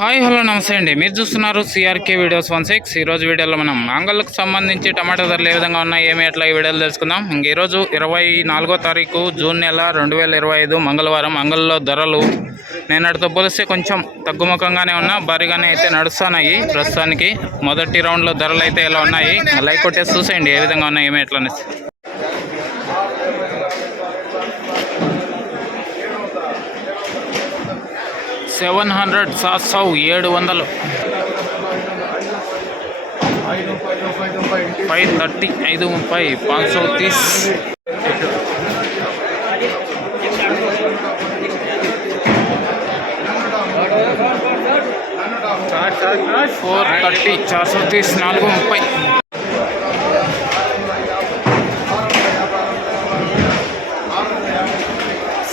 Hi hello నమస్తే అండి. మీరు చూస్తున్నారు సిఆర్కే వీడియోస్ 16. ఈరోజు వీడియోలో మనం అంగళ్ళకు సంబంధించి టమాటా ధరలు ఏ విధంగా ఉన్నాయి, ఏమి ఎట్లా ఈ వీడియోలు తెలుసుకుందాం. ఈరోజు 24వ తారీఖు జూన్ నెల 2025 మంగళవారం. అంగళ్ళలో ధరలు నేనటితో పోలిస్తే కొంచెం తగ్గుముఖంగానే ఉన్నా, భారీగానే అయితే నడుస్తున్నాయి ప్రస్తుతానికి. మొదటి రౌండ్లో ధరలు అయితే ఇలా ఉన్నాయి. లైక్ కొట్టేసి చూసేయండి ఏ విధంగా ఉన్నాయి, ఏమి ఎట్లా అనేసి. 700 700 700 530 530 530 430 430 430 650 650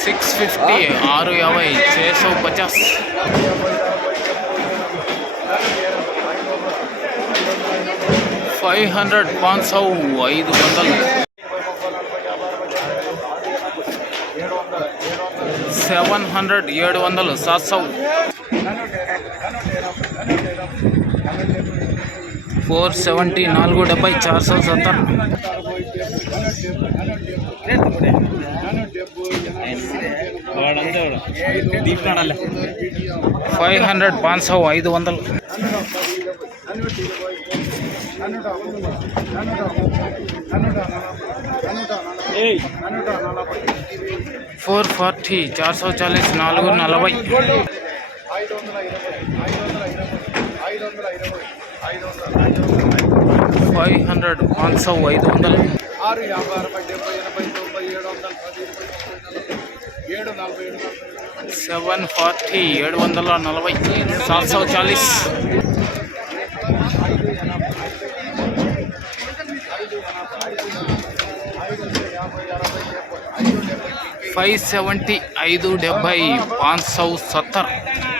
650 500 500 700 700 700 470 470 470 500 500 440 440 440 500 500 740 740 740 570 570 570